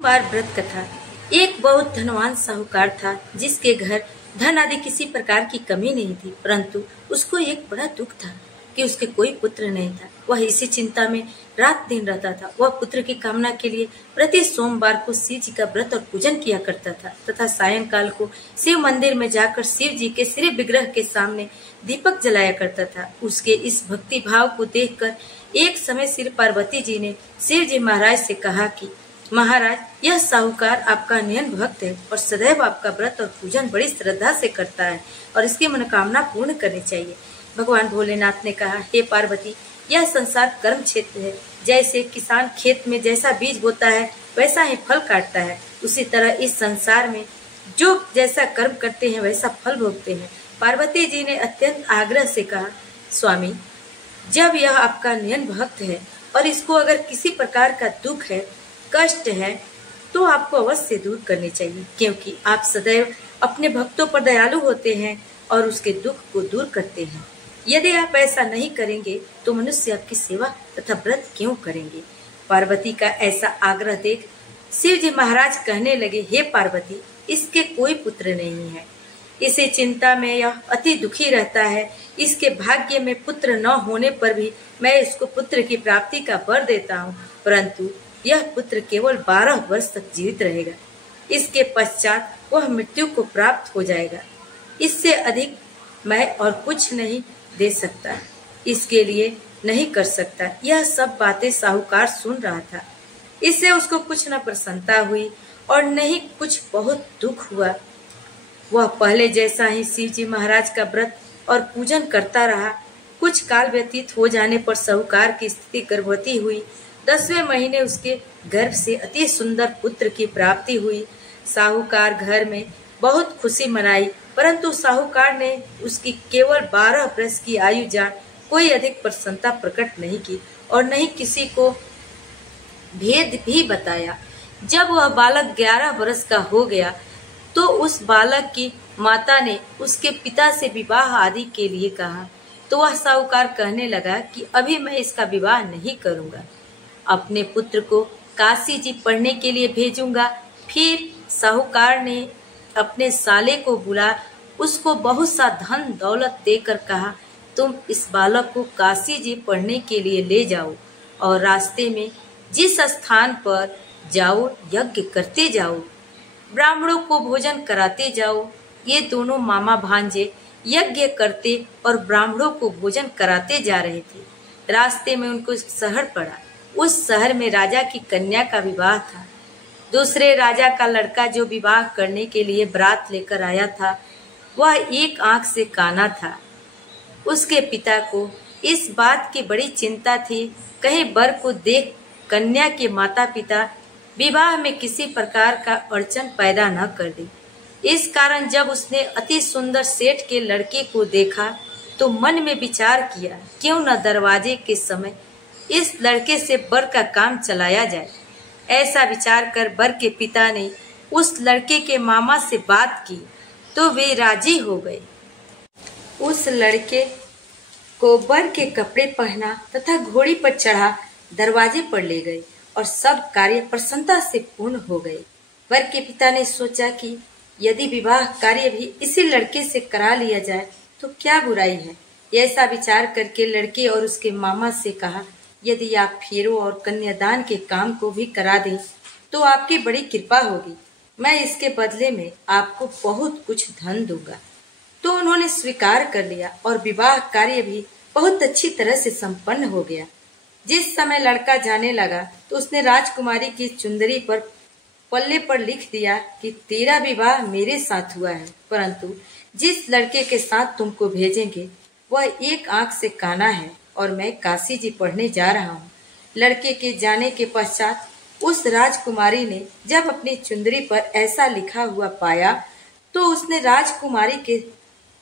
बार व्रत कथा। एक बहुत धनवान साहूकार था जिसके घर धन आदि किसी प्रकार की कमी नहीं थी, परंतु उसको एक बड़ा दुख था कि उसके कोई पुत्र नहीं था। वह इसी चिंता में रात दिन रहता था। वह पुत्र की कामना के लिए प्रति सोमवार को शिव जी का व्रत और पूजन किया करता था तथा सायंकाल को शिव मंदिर में जाकर शिव जी के श्री विग्रह के सामने दीपक जलाया करता था। उसके इस भक्ति भाव को देखकर एक समय श्री पार्वती जी ने शिव जी महाराज से कहा कि महाराज, यह साहूकार आपका नयन भक्त है और सदैव आपका व्रत और पूजन बड़ी श्रद्धा से करता है और इसकी मनोकामना पूर्ण करनी चाहिए। भगवान भोलेनाथ ने कहा, हे पार्वती, यह संसार कर्म क्षेत्र है। जैसे किसान खेत में जैसा बीज बोता है वैसा ही फल काटता है, उसी तरह इस संसार में जो जैसा कर्म करते हैं वैसा फल भोगते हैं। पार्वती जी ने अत्यंत आग्रह से कहा, स्वामी, जब यह आपका नयन भक्त है और इसको अगर किसी प्रकार का दुख है, कष्ट है, तो आपको अवश्य दूर करनी चाहिए, क्योंकि आप सदैव अपने भक्तों पर दयालु होते हैं और उसके दुख को दूर करते हैं। यदि आप ऐसा नहीं करेंगे तो मनुष्य आपकी सेवा तथा व्रत क्यों करेंगे। पार्वती का ऐसा आग्रह देख शिव जी महाराज कहने लगे, हे पार्वती, इसके कोई पुत्र नहीं है। इसी चिंता में यह अति दुखी रहता है। इसके भाग्य में पुत्र न होने पर भी मैं इसको पुत्र की प्राप्ति का वर देता हूँ, परंतु यह पुत्र केवल 12 वर्ष तक जीवित रहेगा। इसके पश्चात वह मृत्यु को प्राप्त हो जाएगा। इससे अधिक मैं और कुछ नहीं दे सकता, इसके लिए नहीं कर सकता। यह सब बातें साहूकार सुन रहा था। इससे उसको कुछ न प्रसन्नता हुई और नहीं कुछ बहुत दुख हुआ। वह पहले जैसा ही शिव जी महाराज का व्रत और पूजन करता रहा। कुछ काल व्यतीत हो जाने पर साहूकार की स्थिति गर्भवती हुई। 10वें महीने उसके गर्भ से अति सुंदर पुत्र की प्राप्ति हुई। साहूकार घर में बहुत खुशी मनाई, परंतु साहूकार ने उसकी केवल 12 वर्ष की आयु जान कोई अधिक प्रसन्नता प्रकट नहीं की और नहीं किसी को भेद भी बताया। जब वह बालक 11 वर्ष का हो गया तो उस बालक की माता ने उसके पिता से विवाह आदि के लिए कहा, तो वह साहूकार कहने लगा कि अभी मैं इसका विवाह नहीं करूंगा, अपने पुत्र को काशी जी पढ़ने के लिए भेजूंगा। फिर साहूकार ने अपने साले को बुला उसको बहुत सा धन दौलत देकर कहा, तुम इस बालक को काशी जी पढ़ने के लिए ले जाओ और रास्ते में जिस स्थान पर जाओ यज्ञ करते जाओ, ब्राह्मणों को भोजन कराते जाओ। ये दोनों मामा भांजे यज्ञ करते और ब्राह्मणों को भोजन कराते जा रहे थे। रास्ते में उनको शहर पड़ा। उस शहर में राजा की कन्या का विवाह था। दूसरे राजा का लड़का जो विवाह करने के लिए बारात लेकर आया था, वह एक आंख से काना था। उसके पिता को इस बात की बड़ी चिंता थी, कहीं वर को देख कन्या के माता पिता विवाह में किसी प्रकार का अड़चन पैदा न कर दे। इस कारण जब उसने अति सुंदर सेठ के लड़के को देखा तो मन में विचार किया, क्यों न दरवाजे के समय इस लड़के से वर का काम चलाया जाए। ऐसा विचार कर वर के पिता ने उस लड़के के मामा से बात की तो वे राजी हो गए। उस लड़के को वर के कपड़े पहना तथा घोड़ी पर चढ़ा दरवाजे पर ले गए और सब कार्य प्रसन्नता से पूर्ण हो गए। वर के पिता ने सोचा कि यदि विवाह कार्य भी इसी लड़के से करा लिया जाए तो क्या बुराई है। ऐसा विचार करके लड़के और उसके मामा से कहा, यदि आप फेरों और कन्यादान के काम को भी करा दें तो आपकी बड़ी कृपा होगी। मैं इसके बदले में आपको बहुत कुछ धन दूंगा। तो उन्होंने स्वीकार कर लिया और विवाह कार्य भी बहुत अच्छी तरह से संपन्न हो गया। जिस समय लड़का जाने लगा तो उसने राजकुमारी की चुंदरी पर पल्ले पर लिख दिया कि तेरा विवाह मेरे साथ हुआ है, परंतु जिस लड़के के साथ तुमको भेजेंगे वह एक आंख से काना है और मैं काशी जी पढ़ने जा रहा हूँ। लड़के के जाने के पश्चात उस राजकुमारी ने जब अपनी चुंदरी पर ऐसा लिखा हुआ पाया तो उसने राजकुमारी के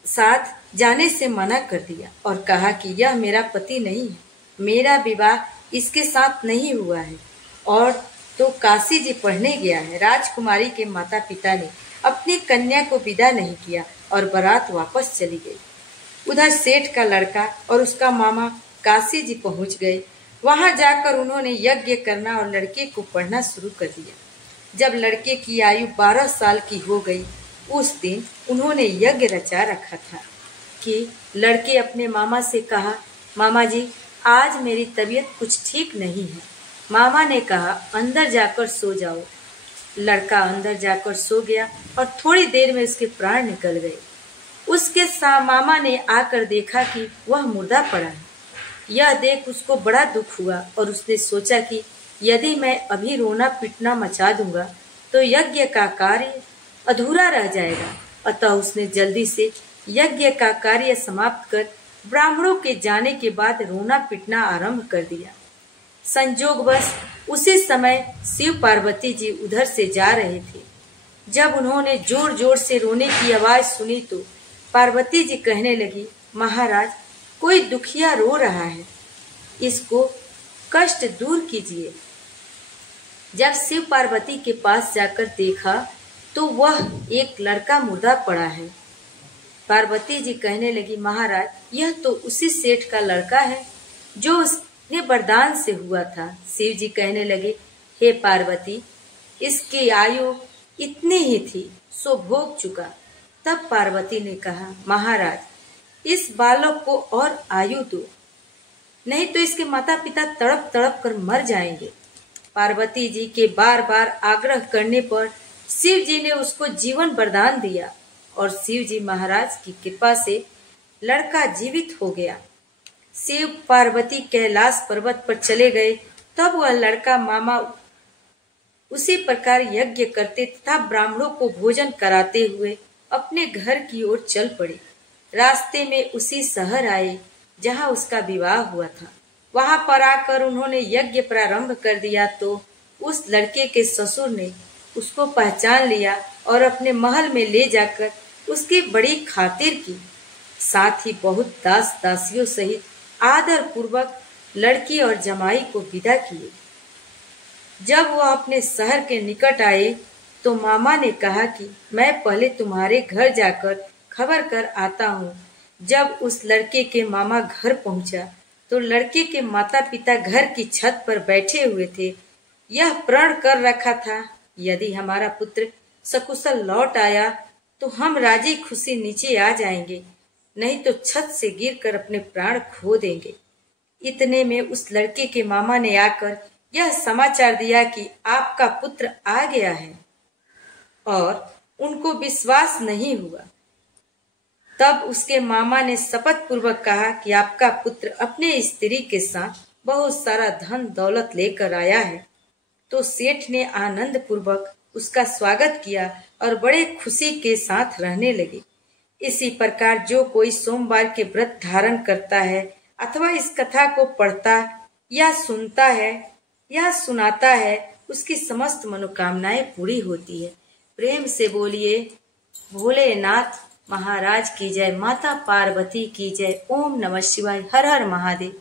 साथ जाने से मना कर दिया और कहा कि यह मेरा पति नहीं है, मेरा विवाह इसके साथ नहीं हुआ है और तो काशी जी पढ़ने गया है। राजकुमारी के माता पिता ने अपनी कन्या को विदा नहीं किया और बारात वापस चली गई। उधर सेठ का लड़का और उसका मामा काशी जी पहुंच गए। वहां जाकर उन्होंने यज्ञ करना और लड़के को पढ़ना शुरू कर दिया। जब लड़के की आयु 12 साल की हो गई, उस दिन उन्होंने यज्ञ रचा रखा था कि लड़के अपने मामा से कहा, मामा जी, आज मेरी तबीयत कुछ ठीक नहीं है। मामा ने कहा, अंदर जाकर सो जाओ। लड़का अंदर जाकर सो गया और थोड़ी देर में उसके प्राण निकल गए। उसके मामा ने आकर देखा कि वह मुर्दा पड़ा है। यह देख उसको बड़ा दुख हुआ और उसने सोचा कि यदि मैं अभी रोना पिटना मचा दूंगा तो यज्ञ का कार्य अधूरा रह जाएगा। अतः उसने जल्दी से यज्ञ का कार्य समाप्त कर ब्राह्मणों के जाने के बाद रोना पिटना आरंभ कर दिया। संजोगवश उसी समय शिव पार्वती जी उधर से जा रहे थे। जब उन्होंने जोर जोर से रोने की आवाज सुनी तो पार्वती जी कहने लगी, महाराज, कोई दुखिया रो रहा है, इसको कष्ट दूर कीजिए। जब शिव पार्वती के पास जाकर देखा तो वह एक लड़का मुर्दा पड़ा है। पार्वती जी कहने लगी, महाराज, यह तो उसी सेठ का लड़का है जो उसने वरदान से हुआ था। शिव जी कहने लगे, हे पार्वती, इसकी आयु इतनी ही थी सो भोग चुका। तब पार्वती ने कहा, महाराज, इस बालक को और आयु दो, नहीं तो इसके माता पिता तड़प तड़प कर मर जाएंगे। पार्वती जी के बार बार आग्रह करने पर शिव जी ने उसको जीवन वरदान दिया और शिव जी महाराज की कृपा से लड़का जीवित हो गया। शिव पार्वती कैलाश पर्वत पर चले गए। तब वह लड़का मामा उसी प्रकार यज्ञ करते तथा ब्राह्मणों को भोजन कराते हुए अपने घर की ओर चल पड़े। रास्ते में उसी शहर आए जहां उसका विवाह हुआ था। वहां पर आकर उन्होंने यज्ञ प्रारंभ कर दिया तो उस लड़के के ससुर ने उसको पहचान लिया और अपने महल में ले जाकर उसकी बड़ी खातिर की। साथ ही बहुत दास दासियों सहित आदर पूर्वक लड़की और जमाई को विदा किए। जब वह अपने शहर के निकट आए तो मामा ने कहा कि मैं पहले तुम्हारे घर जाकर खबर कर आता हूँ। जब उस लड़के के मामा घर पहुंचा तो लड़के के माता पिता घर की छत पर बैठे हुए थे। यह प्रण कर रखा था, यदि हमारा पुत्र सकुशल लौट आया तो हम राजी खुशी नीचे आ जाएंगे, नहीं तो छत से गिरकर अपने प्राण खो देंगे। इतने में उस लड़के के मामा ने आकर यह समाचार दिया कि आपका पुत्र आ गया है और उनको विश्वास नहीं हुआ। तब उसके मामा ने शपथ पूर्वक कहा कि आपका पुत्र अपने स्त्री के साथ बहुत सारा धन दौलत लेकर आया है। तो सेठ ने आनंद पूर्वक उसका स्वागत किया और बड़े खुशी के साथ रहने लगे। इसी प्रकार जो कोई सोमवार के व्रत धारण करता है अथवा इस कथा को पढ़ता या सुनता है या सुनाता है, उसकी समस्त मनोकामनाएं पूरी होती है। प्रेम से बोलिए भोलेनाथ महाराज की जय, माता पार्वती की जय। ओम नमः शिवाय। हर हर महादेव।